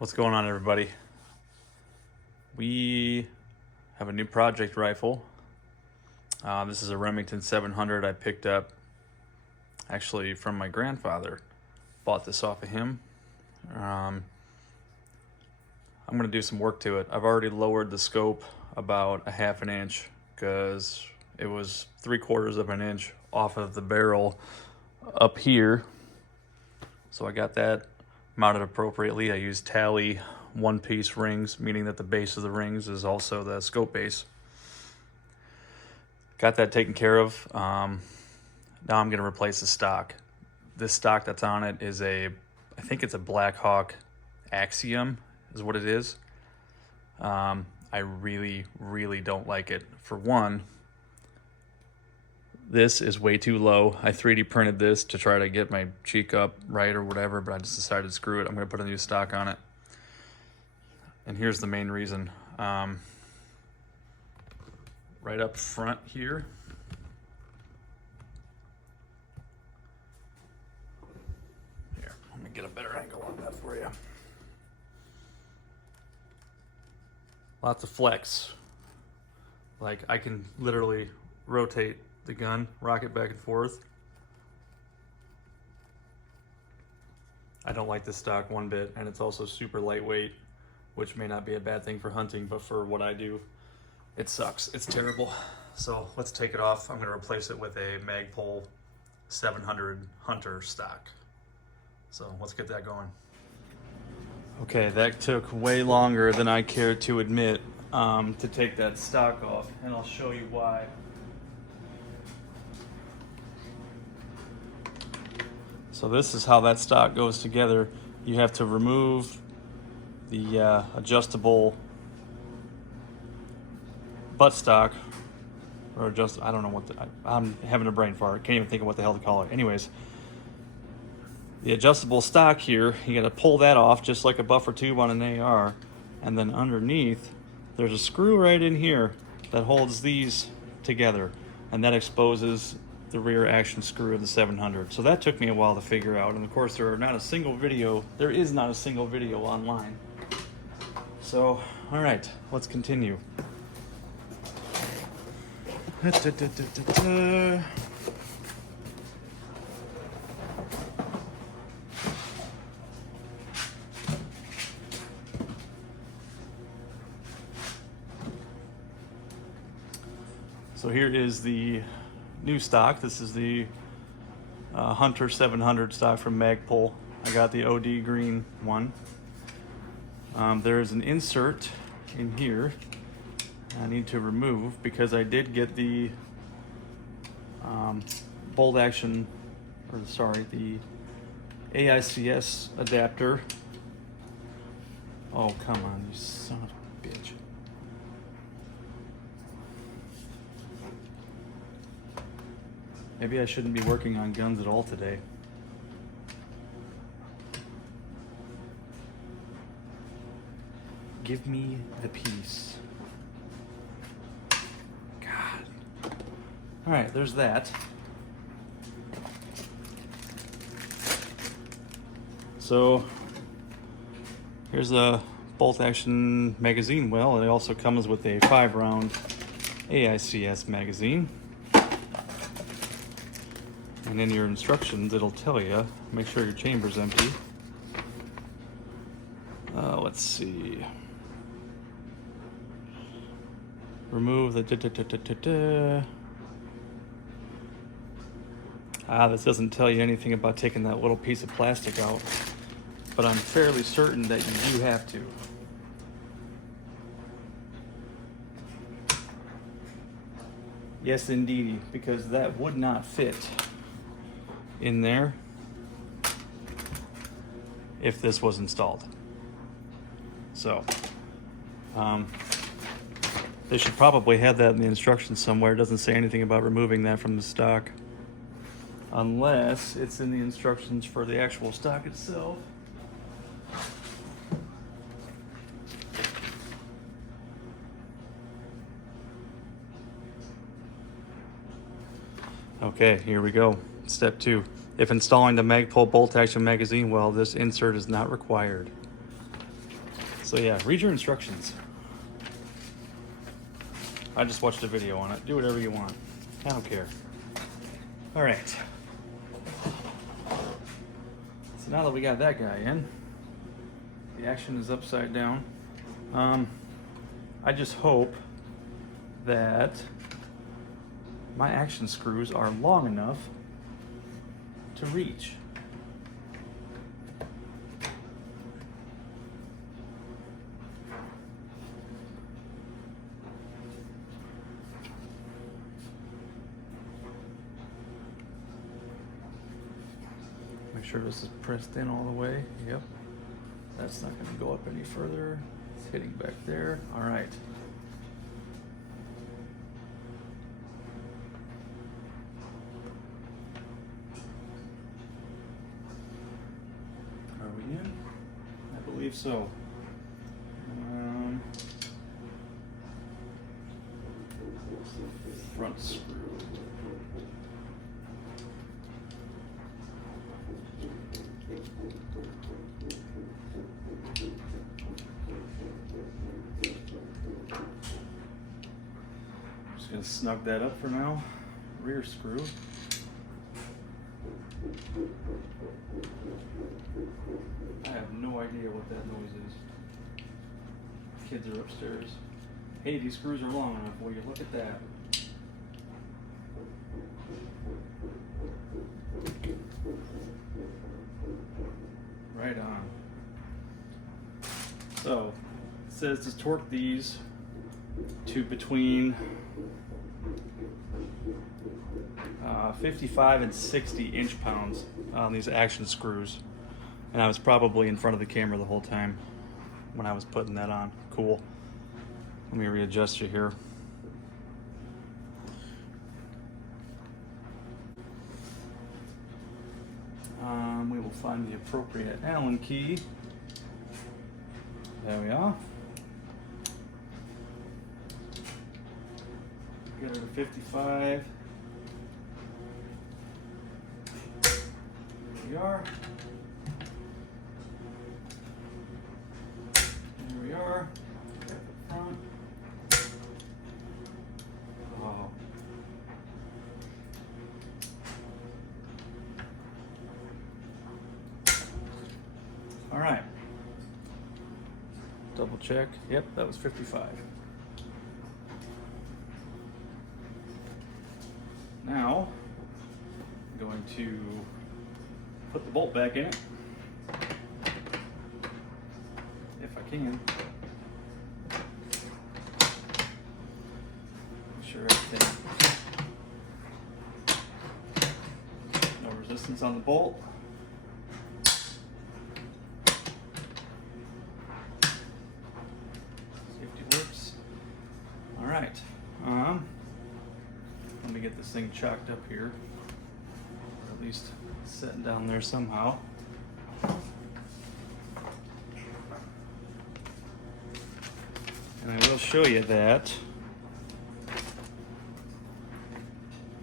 What's going on, everybody? We have a new project rifle. This is a Remington 700 I picked up actually from my grandfather. Bought this off of him. I'm going to do some work to it. I've already lowered the scope about a half an inch because it was 3/4 of an inch off of the barrel up here. So I got that mounted appropriately. I used Tally one-piece rings, meaning that the base of the rings is also the scope base. Got that taken care of. Now I'm going to replace the stock. This stock that's on it is I think it's a Black Hawk Axiom is what it is. I really don't like it. For one, this is way too low. I 3D printed this to try to get my cheek up right or whatever, but I just decided, screw it, I'm going to put a new stock on it. And here's the main reason. Right up front here, let me get a better angle on that for you. Lots of flex. Like, I can literally rotate the gun, rock it back and forth. I don't like this stock one bit, and it's also super lightweight, which may not be a bad thing for hunting, but for what I do, it sucks. It's terrible. So let's take it off. I'm going to replace it with a Magpul 700 Hunter stock. So let's get that going. Okay, that took way longer than I care to admit to take that stock off, and I'll show you why. So this is how that stock goes together. You have to remove the adjustable buttstock, or I don't know what I'm having a brain fart. Can't even think of what the hell to call it. Anyways, the adjustable stock here, you got to pull that off just like a buffer tube on an AR, and then underneath there's a screw right in here that holds these together, and that exposes the rear action screw of the 700. So that took me a while to figure out, and of course there is not a single video online. So, all right, let's continue. So here is the new stock. This is the Hunter 700 stock from Magpul. I got the OD green one. There is an insert in here I need to remove because I did get the bolt action, the AICS adapter. Oh, come on, you son of a bitch. Maybe I shouldn't be working on guns at all today. Give me the piece. God. All right, there's that. So here's a bolt action magazine well. It also comes with a 5-round AICS magazine. And in your instructions, it'll tell you, make sure your chamber's empty. Let's see. Remove the this doesn't tell you anything about taking that little piece of plastic out, but I'm fairly certain that you do have to. Yes, indeedy, because that would not fit in there if this was installed. So they should probably have that in the instructions somewhere. It doesn't say anything about removing that from the stock, unless it's in the instructions for the actual stock itself. Okay, here we go. Step 2. If installing the Magpul bolt action magazine well, this insert is not required. So yeah, read your instructions. I just watched a video on it. Do whatever you want. I don't care. All right. So now that we got that guy in, the action is upside down. I just hope that my action screws are long enough to reach. Make sure this is pressed in all the way. Yep. That's not going to go up any further. It's hitting back there. All right. Are we in? I believe so. Front screw. Just gonna snug that up for now. Rear screw. I have no idea what that noise is. Kids are upstairs. Hey, these screws are long enough. Will you look at that? Right on. So, it says to torque these to between 55 and 60 inch-pounds on these action screws. And I was probably in front of the camera the whole time when I was putting that on. Cool. Let me readjust you here. We will find the appropriate Allen key. There we are. Get her to 55. There we are. There we are. At the front. Oh. All right. Double check. Yep, that was 55. Now, I'm going to put the bolt back in it, if I can. Make sure everything, no resistance on the bolt. Safety works. All right. Let me get this thing chalked up here, or at least setting down there somehow. And I will show you that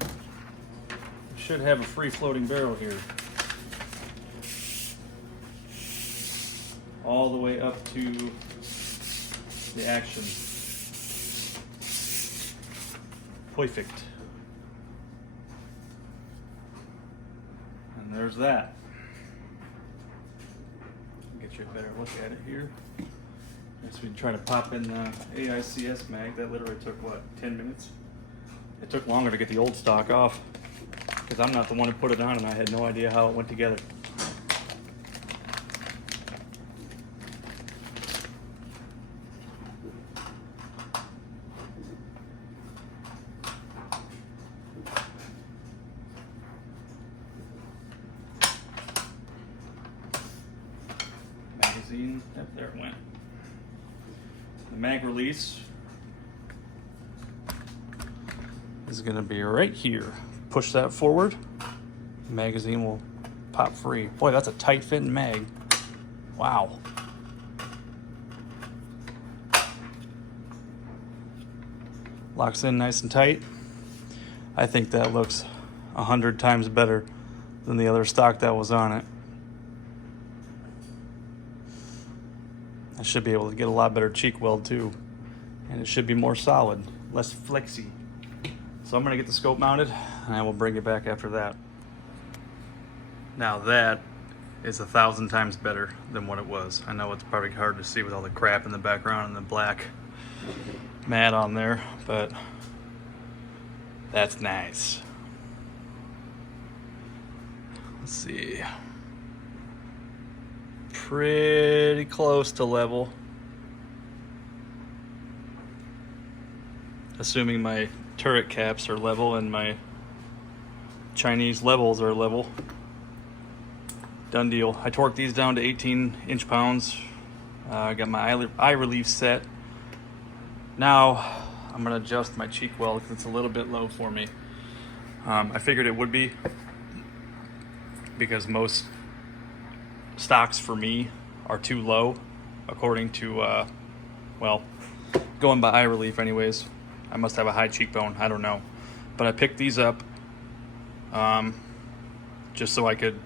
we should have a free floating barrel here, all the way up to the action. Perfect. And there's that. Get you a better look at it here. Next we try to pop in the AICS mag. That literally took, what, 10 minutes? It took longer to get the old stock off because I'm not the one who put it on and I had no idea how it went together. Yep, there it went. The mag release is going to be right here. Push that forward, the magazine will pop free. Boy, that's a tight fitting mag. Wow. Locks in nice and tight. I think that looks 100 times better than the other stock that was on it. I should be able to get a lot better cheek weld too. And it should be more solid, less flexy. So I'm gonna get the scope mounted and I will bring it back after that. Now that is 1,000 times better than what it was. I know it's probably hard to see with all the crap in the background and the black mat on there, but that's nice. Let's see. Pretty close to level. Assuming my turret caps are level and my Chinese levels are level. Done deal. I torqued these down to 18 inch-pounds. I got my eye relief set. Now I'm gonna adjust my cheek weld because it's a little bit low for me. I figured it would be because most stocks for me are too low, according to, well, going by eye relief anyways. I must have a high cheekbone, I don't know. But I picked these up just so I could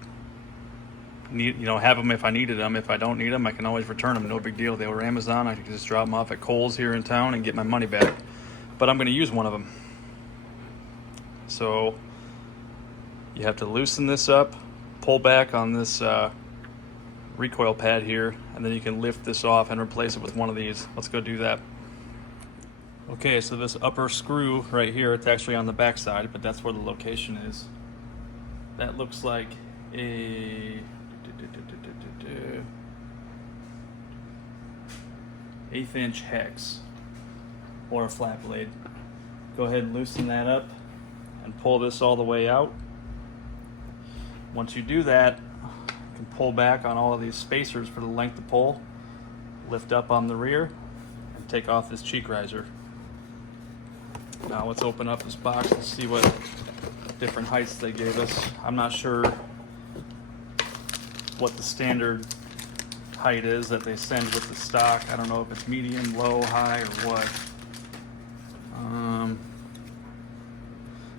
have them if I needed them. If I don't need them, I can always return them, no big deal. They were Amazon, I could just drop them off at Kohl's here in town and get my money back. But I'm gonna use one of them. So you have to loosen this up, pull back on this recoil pad here, and then you can lift this off and replace it with one of these. Let's go do that. Okay, so this upper screw right here, it's actually on the back side, but that's where the location is. That looks like a 1/8 inch hex or a flat blade. Go ahead and loosen that up and pull this all the way out. Once you do that, you can pull back on all of these spacers for the length of pull, lift up on the rear, and take off this cheek riser. Now let's open up this box and see what different heights they gave us. I'm not sure what the standard height is that they send with the stock. I don't know if it's medium, low, high, or what.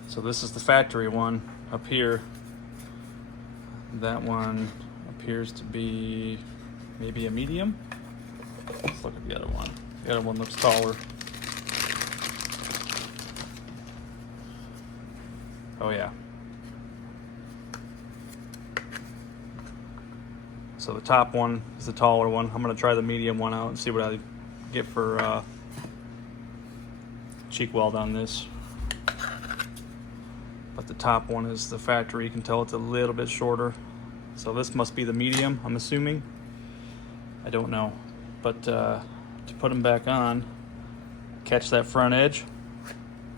So this is the factory one up here. That one appears to be maybe a medium. Let's look at the other one. The other one looks taller. Oh yeah. So the top one is the taller one. I'm gonna try the medium one out and see what I get for cheek weld on this. But the top one is the factory. You can tell it's a little bit shorter. So this must be the medium, I'm assuming. I don't know. But to put them back on, catch that front edge,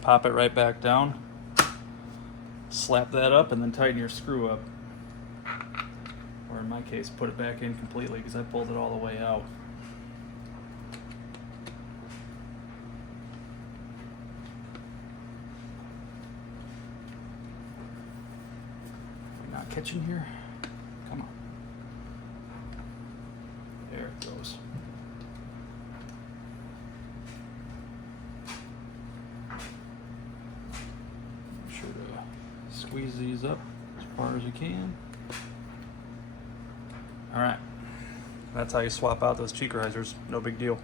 pop it right back down, slap that up, and then tighten your screw up. Or in my case, put it back in completely because I pulled it all the way out. Am I not catching here? Come on. There it goes. Make sure to squeeze these up as far as you can. All right, that's how you swap out those cheek risers. No big deal.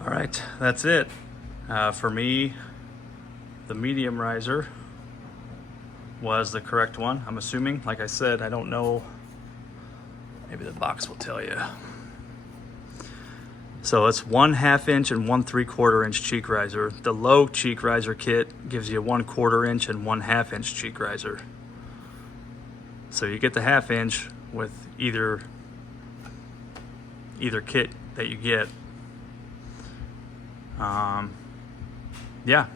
All right, that's it. For me, the medium riser was the correct one, I'm assuming. Like I said, I don't know. Maybe the box will tell you. So it's 1/2 inch and 1/3 inch cheek riser. The low cheek riser kit gives you 1/4 inch and 1/2 inch cheek riser. So you get the 1/2 inch with either kit that you get. Yeah,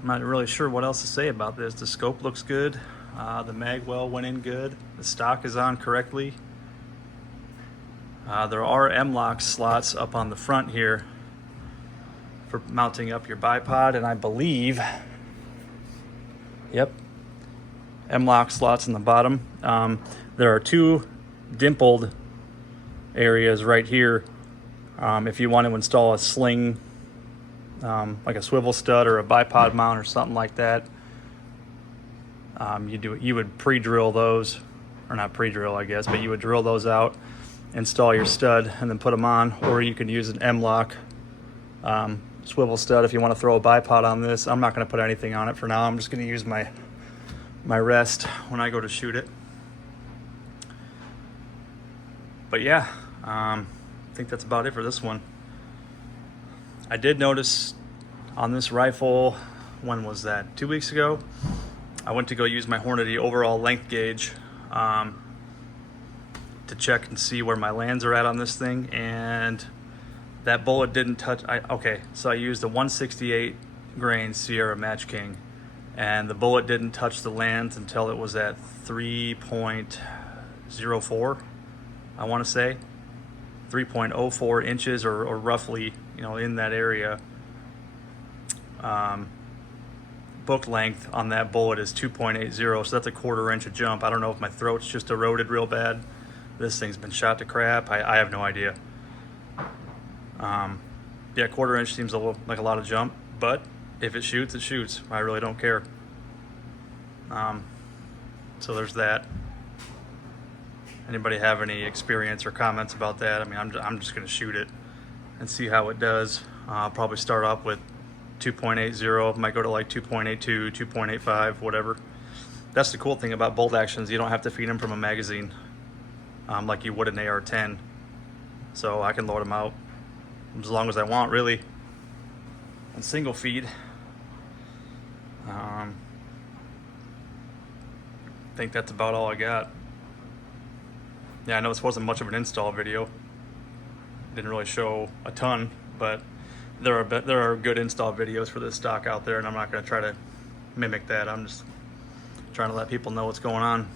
I'm not really sure what else to say about this. The scope looks good. The mag well went in good. The stock is on correctly. There are M-LOK slots up on the front here for mounting up your bipod, and I believe, yep, M-LOK slots in the bottom. There are 2 dimpled areas right here. If you want to install a sling, like a swivel stud or a bipod mount or something like that, you would pre-drill those, or not pre-drill, I guess, but you would drill those out install your stud and then put them on, or you can use an M-lock swivel stud if you want to throw a bipod on this. I'm not going to put anything on it for now. I'm just going to use my rest when I go to shoot it. But yeah, I think that's about it for this one. I did notice on this rifle, when was that? 2 weeks ago, I went to go use my Hornady overall length gauge to check and see where my lands are at on this thing, and that bullet didn't touch. Okay, so I used a 168 grain Sierra Match King, and the bullet didn't touch the lands until it was at 3.04, I want to say 3.04 inches, or roughly, you know, in that area. Book length on that bullet is 2.80, so that's a 1/4 inch of jump. I don't know if my throat's just eroded real bad. This thing's been shot to crap. I have no idea. Yeah, 1/4 inch seems like a lot of jump, but if it shoots, it shoots. I really don't care. So there's that. Anybody have any experience or comments about that? I mean, I'm just gonna shoot it and see how it does. I'll probably start off with 2.80, might go to like 2.82, 2.85, whatever. That's the cool thing about bolt actions. You don't have to feed them from a magazine like you would an AR-10. So I can load them out as long as I want, really, and single feed. I think that's about all I got. Yeah, I know this wasn't much of an install video. Didn't really show a ton, but there are good install videos for this stock out there, and I'm not going to try to mimic that. I'm just trying to let people know what's going on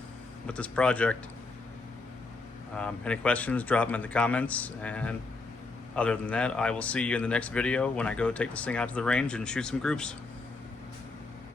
with this project. Any questions, drop them in the comments, and other than that, I will see you in the next video when I go take this thing out to the range and shoot some groups.